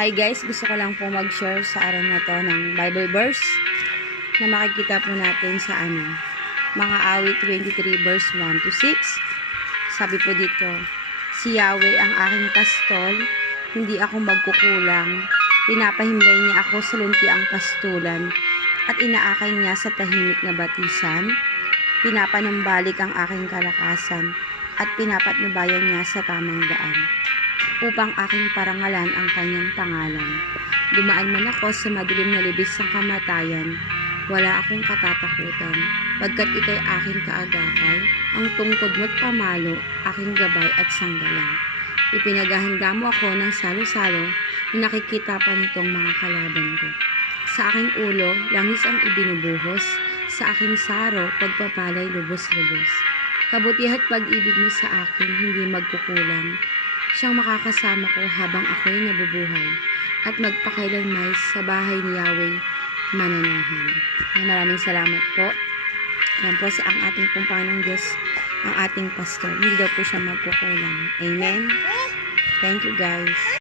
Hi guys, gusto ko lang po mag-share sa araw na to ng Bible verse na makikita po natin sa mga awit 23 verse 1 to 6. Sabi po dito, si Yahweh ang aking pastol, hindi ako magkukulang. Pinapahimlay niya ako sa luntiang pastulan at inaakay niya sa tahimik na batisan. Pinapanumbalik ang aking kalakasan at pinapatnubayan niya sa tamang daan, upang aking parangalan ang kanyang pangalan. Dumaan man ako sa madilim na libis ng kamatayan, wala akong katatakutan, pagkat ika'y aking kaagapay, ang tungkod mo't pamalo, aking gabay at sanggalang. Ipinaghahanda mo ako ng salo-salo, na nakikita pa nitong mga kalaban ko. Sa aking ulo, langis ang ibinubuhos, sa aking saro, pagpapalay lubos-lubos. Kabutihan at pag-ibig mo sa akin, hindi magkukulang. Siyang makakasama ko habang ako'y nabubuhay at magpakailanmay sa bahay ni Yahweh mananahan. Maraming salamat po. Yan po sa ang ating pong Panginoong Diyos, ang ating pastor. Hindi daw po siya magkukulang. Amen. Thank you guys.